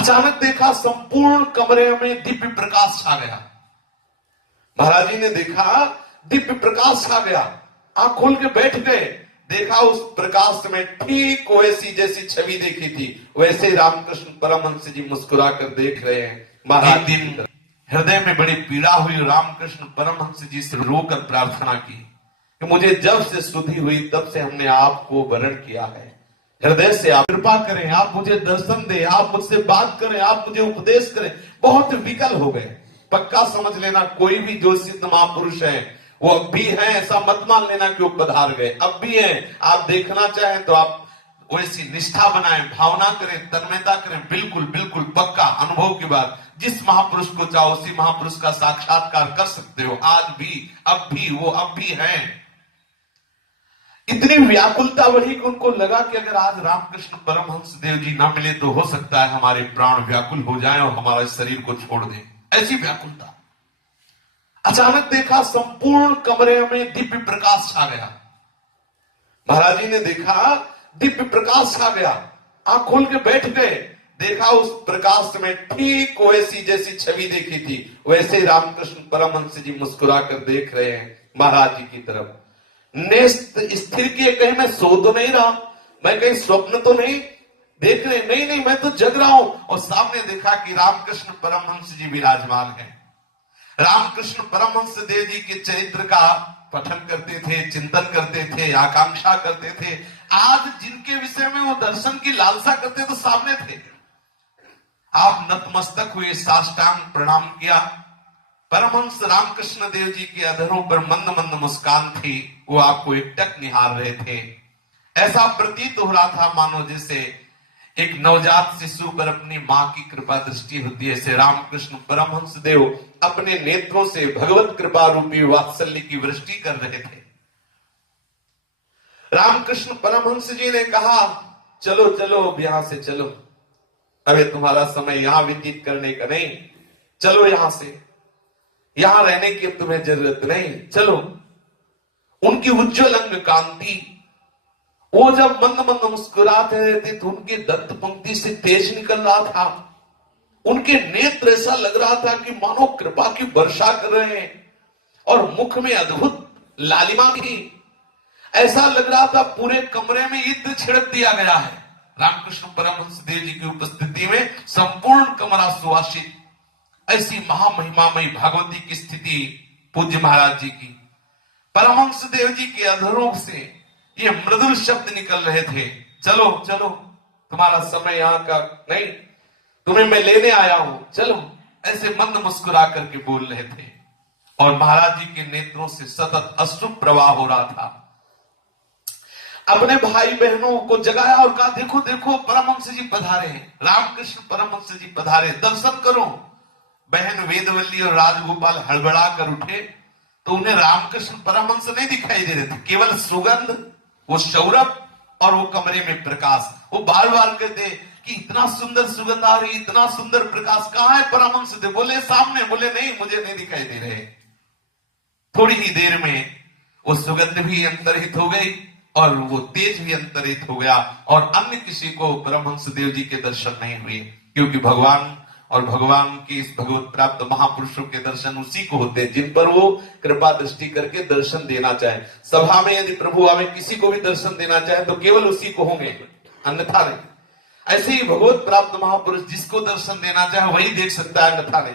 अचानक देखा संपूर्ण कमरे में दिव्य प्रकाश छा गया। महाराज जी ने देखा दिव्य प्रकाश छा गया, आंख खोल के बैठ गए। देखा उस प्रकाश में ठीक वैसी जैसी छवि देखी थी वैसे ही रामकृष्ण परमहंस जी मुस्कुरा कर देख रहे हैं। महाराज दिन हृदय में बड़ी पीड़ा हुई, रामकृष्ण परमहंस जी से रोकर प्रार्थना की कि मुझे जब से सुधि हुई तब से हमने आपको वरण किया है, हृदय से आप कृपा करें, आप मुझे दर्शन दें, आप मुझसे बात करें, आप मुझे उपदेश करें। बहुत विकल हो गए। पक्का समझ लेना, कोई भी जो सिद्ध महापुरुष है वो अब भी है, ऐसा मत मान लेना कि वो पधार गए, अब भी है। आप देखना चाहें तो आप वैसी निष्ठा बनाएं, भावना करें, तन्मयता करें, बिल्कुल बिल्कुल पक्का अनुभव की बात। जिस महापुरुष को चाहो उसी महापुरुष का साक्षात्कार कर सकते हो। आज भी, अब भी, वो अब भी है। इतनी व्याकुलता बढ़ी कि उनको लगा कि अगर आज रामकृष्ण परमहंस देव जी ना मिले तो हो सकता है हमारे प्राण व्याकुल हो जाएं और हमारे शरीर को छोड़ दें। ऐसी व्याकुलता। अचानक देखा संपूर्ण कमरे में दिव्य प्रकाश छा गया। महाराज जी ने देखा दिव्य प्रकाश छा गया, आंख खोल के बैठ गए। देखा उस प्रकाश में ठीक वैसी जैसी छवि देखी थी वैसे ही रामकृष्ण परमहंस जी मुस्कुरा कर देख रहे हैं महाराज जी की तरफ। नेस्त स्थिर किए, कहीं मैं सो तो नहीं रहा, मैं कहीं स्वप्न तो नहीं देख रहे, नहीं नहीं मैं तो जग रहा हूं। और सामने देखा कि रामकृष्ण परमहंस जी विराजमान है। रामकृष्ण परमहंस देव जी के चरित्र का पठन करते थे, चिंतन करते थे, आकांक्षा करते थे। आज जिनके विषय में वो दर्शन की लालसा करते तो सामने थे। आप नतमस्तक हुए, साष्टांग प्रणाम किया। परमहंस रामकृष्ण देव जी के अधरों पर मंद मंद मुस्कान थी, वो आपको एकटक निहार रहे थे। ऐसा प्रतीत हो रहा था मानो जैसे एक नवजात शिशु पर अपनी मां की कृपा दृष्टि होती है, ऐसे रामकृष्ण परमहंस देव अपने नेत्रों से भगवत कृपा रूपी वात्सल्य की वृष्टि कर रहे थे। रामकृष्ण परमहंस जी ने कहा, चलो चलो अब यहां से चलो, अबे तुम्हारा समय यहां व्यतीत करने का नहीं, चलो यहां से, यहां रहने की अब तुम्हें जरूरत नहीं, चलो। उनकी उज्ज्वल अंग कांति, वो जब मंद मंद मुस्कुराते रहते तो उनकी दंत पंक्ति से तेज निकल रहा था। उनके नेत्र ऐसा लग रहा था कि मानो कृपा की वर्षा कर रहे हैं, और मुख में अद्भुत लालिमा थी। ऐसा लग रहा था पूरे कमरे में इत्र छिड़क दिया गया है। रामकृष्ण परमहंस देव जी की उपस्थिति में संपूर्ण कमरा सुवासित। ऐसी महामहिमामयी भागवती की स्थिति पूज्य महाराज जी की। परमहंस देव जी के अधरों से ये मृदुल शब्द निकल रहे थे, चलो चलो तुम्हारा समय यहां का नहीं, तुम्हें मैं लेने आया हूं, चलो। ऐसे मंद मुस्कुरा करके बोल रहे थे, और महाराज जी के नेत्रों से सतत अश्रु प्रवाह हो रहा था। अपने भाई बहनों को जगाया और कहा, देखो देखो परमहंस जी पधारे हैं, रामकृष्ण परमहंस जी पधारे, दर्शन करो। बहन वेदवल्ली और राजगोपाल हड़बड़ा कर उठे तो उन्हें रामकृष्ण परमहंस नहीं दिखाई दे रहे थे, केवल सुगंध, वो सौरभ और वो कमरे में प्रकाश। वो बार बार कहते कि इतना सुंदर सुगंध आ रही, इतना सुंदर प्रकाश, कहां है परमहंस देव? बोले सामने। बोले नहीं, मुझे नहीं दिखाई दे रहे। थोड़ी ही देर में वो सुगंध भी अंतर्हित हो गई और वो तेज भी अंतरित हो गया, और अन्य किसी को परमहंस देव जी के दर्शन नहीं हुए, क्योंकि भगवान और भगवान की इस भगवत प्राप्त महापुरुषों के दर्शन उसी को होते हैं जिन पर वो कृपा दृष्टि करके दर्शन देना चाहे। सभा में यदि प्रभु आवे किसी को भी दर्शन देना चाहे तो केवल उसी को होंगे, अन्यथा नहीं। ऐसे ही भगवत प्राप्त महापुरुष जिसको दर्शन देना चाहे वही देख सकता है, अन्यथा नहीं।